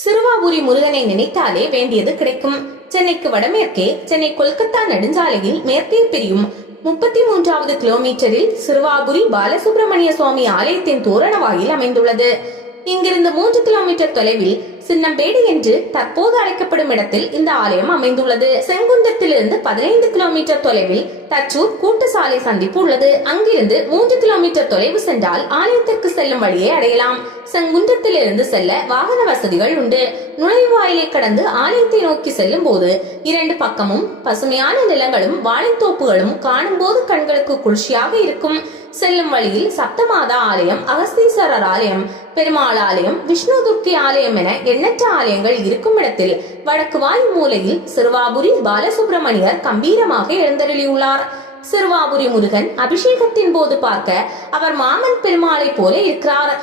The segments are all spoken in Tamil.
சிறுவாபுரி முருகனை நினைத்தாலே வேண்டியது கிடைக்கும். சென்னைக்கு வடமேற்கே சென்னை கொல்கத்தா நெடுஞ்சாலையில் மேற்கே பிரியும் 33வது கிலோமீட்டரில் சிறுவாபுரி பாலசுப்பிரமணிய சுவாமி ஆலயத்தின் தோரண வாயில் அமைந்துள்ளது. இங்கிருந்து 3 கிலோமீட்டர் தொலைவில் சின்னம்பேடு என்று தற்போது அழைக்கப்படும் இடத்தில் இந்த ஆலயம் அமைந்துள்ளது. செங்குன்றத்திலிருந்து 15 கிலோமீட்டர் தொலைவில் தச்சூர் கூட்டு சாலை சந்திப்பு உள்ளது. அங்கிருந்து 3 கிலோமீட்டர் தொலைவு சென்றால் ஆலயத்திற்கு செல்லும் வழியை அடையலாம். செங்குன்றத்திலிருந்து செல்ல வாகன வசதிகள் உண்டு. நுழைவாயிலை கடந்து ஆலயத்தை நோக்கி செல்லும் போது 2 பக்கமும் பசுமையான நிலங்களும் வாழைத்தோப்புகளும் காணும் போது கண்களுக்கு குளிர்ச்சியாக இருக்கும். செல்லும் வழியில் சப்தமாதா ஆலயம், அகஸ்தீஸ்வரர் ஆலயம், பெருமாள் ஆலயம், விஷ்ணு துர்த்தி ஆலயம் என எண்ணற்ற ஆலயங்கள் இருக்கும் இடத்தில் வடக்கு வாய் மூலையில் சிறுவாபுரி பாலசுப்பிரமணியர் கம்பீரமாக எழுந்தருளியுள்ளார். சிறுவாபுரி முருகன் அபிஷேகத்தின் போது பார்க்க அவர் மாமன் பெருமாளை போல இருக்கிறார்.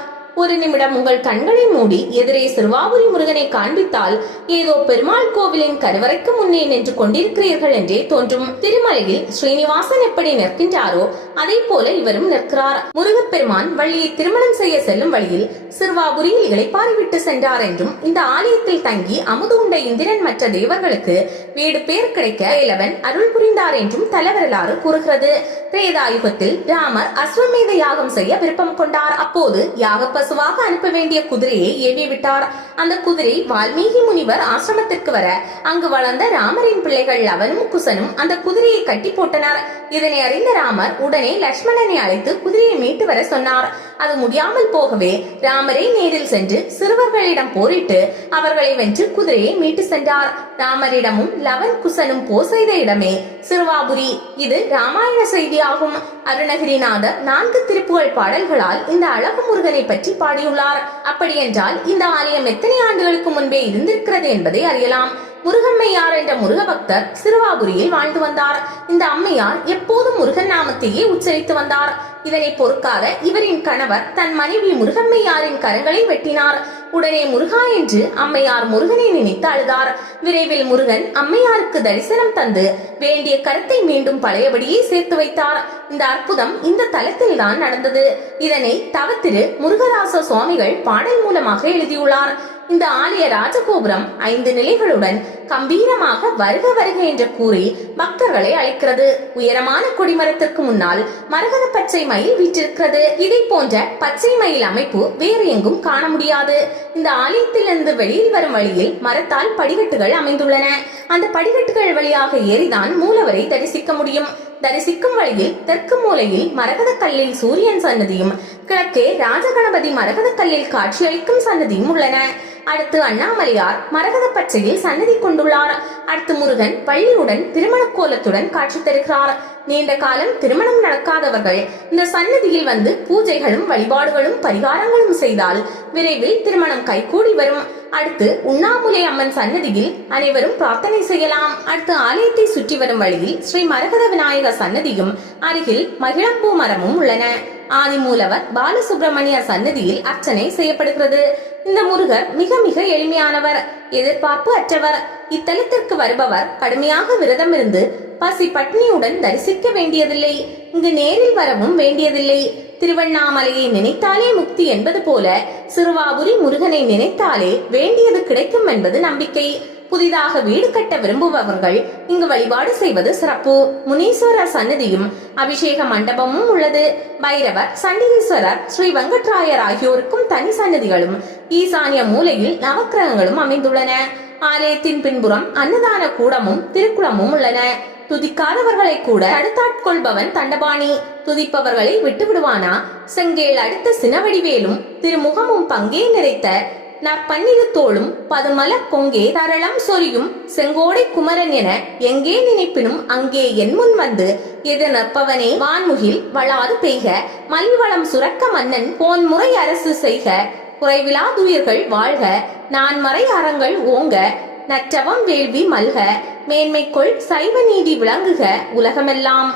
ஒரு நிமிடம் உங்கள் கண்களை மூடி எதிரே சிறுவாபுரி முருகனை காண்பித்தால் ஏதோ பெருமாள் கோவிலின் கருவறைக்கு முன்னே நின்று கொண்டிருக்கிறீர்கள் என்றே தோன்றும். திருமலையில் ஸ்ரீனிவாசன் எப்படி நிற்கின்றாரோ அதே போல இவரும் நிற்கிறார். முருகப்பெருமான் வள்ளியை திருமணம் செய்ய செல்லும் வழியில் சிறுவாபுரியில் இளைப்பாரி விட்டு சென்றார் என்றும், இந்த ஆலயத்தில் தங்கி அமுது உண்ட இந்திரன் மற்ற தேவர்களுக்கு வீடு பேர் கிடைக்க இளவன் அருள் புரிந்தார் என்றும் தலவரலாறு கூறுகிறது. திரேதாயுகத்தில் ராமர் அஸ்வமேத யாகம் செய்ய விருப்பம் கொண்டார். அப்போது யாக பசுவாக அனுப்ப வேண்டிய குதிரையை ஏவி விட்டார். அந்த குதிரை வால்மீகி முனிவர் ஆசிரமத்திற்கு வர அங்கு வளர்ந்த ராமரின் பிள்ளைகள் லவனும் குசனும் அந்த குதிரையை கட்டி போட்டனர். இதனை அறிந்த ராமர் உடனே லட்சுமணனை அழைத்து குதிரையை மீட்டு வர சொன்னார். அது முடியாமல் போகவே ராமரை நேரில் சென்று சிறுவர்களிடம் போரிட்டு அவர்களை வென்று குதிரையை மீட்டு சென்றார். ராமரிடமும் லவன் குசனும் போர் செய்த இடமே சிறுவாபுரி. இது ராமாயண செய்தியாகும். அருணகிரிநாதர் 4 திருப்புகழ் பாடல்களால் இந்த அழகு முருகனை பற்றி பாடியுள்ளார். அப்படி என்றால் இந்த ஆலயம் எத்தனை ஆண்டுகளுக்கு முன்பே இருந்திருக்கிறது என்பதை அறியலாம். முருகம்மையார் என்ற முருக பக்தர் சிறுவாபுரியில் வாழ்ந்து வந்தார். இந்த அம்மையார் எப்போதும் முருகன் நாமத்தையே உச்சரித்து வந்தார். இதனை பொறுக்காத இவரின் கணவர் தன் மனைவி முருகம்மையாரின் கரங்களை வெட்டினார். உடனே முருகா என்று அம்மையார் முருகனை நினைத்து அழுதார். விரைவில் முருகன் அம்மையாருக்கு தரிசனம் தந்து வேண்டிய கருத்தை மீண்டும் பழையபடியே சேர்த்து வைத்தார். இந்த அற்புதம் இந்த தலத்தில் தான் நடந்தது. இதனை தவத்திரு முருகதாச சுவாமிகள் பாடல் மூலமாக எழுதியுள்ளார். இந்த ஆலய ராஜகோபுரம் 5 நிலைகளுடன் கம்பீரமாக வருக வருக என்ற கூறி பக்தர்களை அழைக்கிறது. உயரமான கொடிமரத்திற்கு முன்னால் மரகத பச்சை மயில் வீற்றிருக்கிறது. இதை போன்ற பச்சை மயில் அமைப்பு வேறு எங்கும் காண முடியாது. இந்த ஆலயத்திலிருந்து வெளியில் வரும் வழியில் மரத்தால் படிக்கட்டுகள் அமைந்துள்ளன. அந்த படிக்கட்டுகள் வழியாக ஏறிதான் மூலவரை தரிசிக்க முடியும். தரிசிக்கும் வழியில் தெற்கு மூலையில் மரகத கல்லில் சூரியன் சன்னதியும், கிழக்கே ராஜகணபதி மரகத கல்லில் காட்சியளிக்கும் சன்னதியும் உள்ளன. அடுத்து அண்ணாமலையார் மரகத பச்சையில் சன்னதி கொண்டுள்ளார். அடுத்து முருகன் வள்ளியுடன் திருமண கோலத்துடன் காட்சி தருகிறார். நீண்ட காலம் திருமணம் நடக்காதவர்கள் இந்த சன்னதியில் வந்து பூஜைகளும் வழிபாடுகளும் பரிகாரங்களும் செய்தால் விரைவில் திருமணம் கைகூடி வரும். அடுத்து உண்ணாமுலை அம்மன் சன்னதியில் அனைவரும் பிரார்த்தனை செய்யலாம். அடுத்து ஆலயத்தை சுற்றி வரும் வழியில் ஸ்ரீ மரகத விநாயகர் சன்னதியும் அருகில் மகிழம்பூ மரமும் உள்ளன. ஆதிமூலவர் பாலசுப்பிரமணிய சன்னதியில் அர்ச்சனை செய்யப்படுகிறது. இந்த முருகர் மிக மிக எளிமையானவர், எதிர்பார்ப்பு அற்றவர். இத்தலத்திற்கு வருபவர் கடுமையாக விரதம் இருந்து பசி பட்னியுடன் தரிசிக்க வேண்டியதில்லை. இங்கு நேரில் வரவும் வேண்டியதில்லை. திருவண்ணாமலையை நினைத்தாலே முக்தி என்பது போல சிறுவாபுரி முருகனை நினைத்தாலே வேண்டியது கிடைக்கும் என்பது நம்பிக்கை. புதிதாக வீடு கட்ட விரும்புபவர்கள் இங்கு வழிபாடு செய்வது சிறப்பு. முனீஸ்வரர் சன்னதியும் அபிஷேக மண்டபமும் உள்ளது. பைரவர், சண்டிகேஸ்வரர், ஸ்ரீ வெங்கட்ராயர் ஆகியோருக்கும் தனி சன்னதிகளும் ஈசானிய மூலையில் நவக்கிரகங்களும் அமைந்துள்ளன. ஆலயத்தின் பின்புறம் அன்னதான கூடமும் திருக்குளமும் உள்ளன. துதிக்காதவர்களை கூட தடுத்தாட்கொள்பவன் தண்டபாணி. துதிப்பவர்களை விட்டு விடுவானா? செங்கேல் அடுத்த சினவடிவேலும் திருமுகமும் பங்கே நிறைத்த நற்பன்னிரு தோளும் பதுமல கொங்கே தரளம் சொரியும் செங்கோடை குமரன் என எங்கே நினைப்பினும் அங்கே என் முன் வந்து எது நற்பவனே வான்முகில் வளாது பெய்க மலிவளம் சுரக்க மன்னன் போன்முறை அரசு செய்க குறைவிலா துயிர்கள் வாழ்க நான்மறை அறங்கள் ஓங்க நற்றவம் வேள்வி மல்க மேன்மைக்குள் சைவ நீதி விளங்குக உலகமெல்லாம்.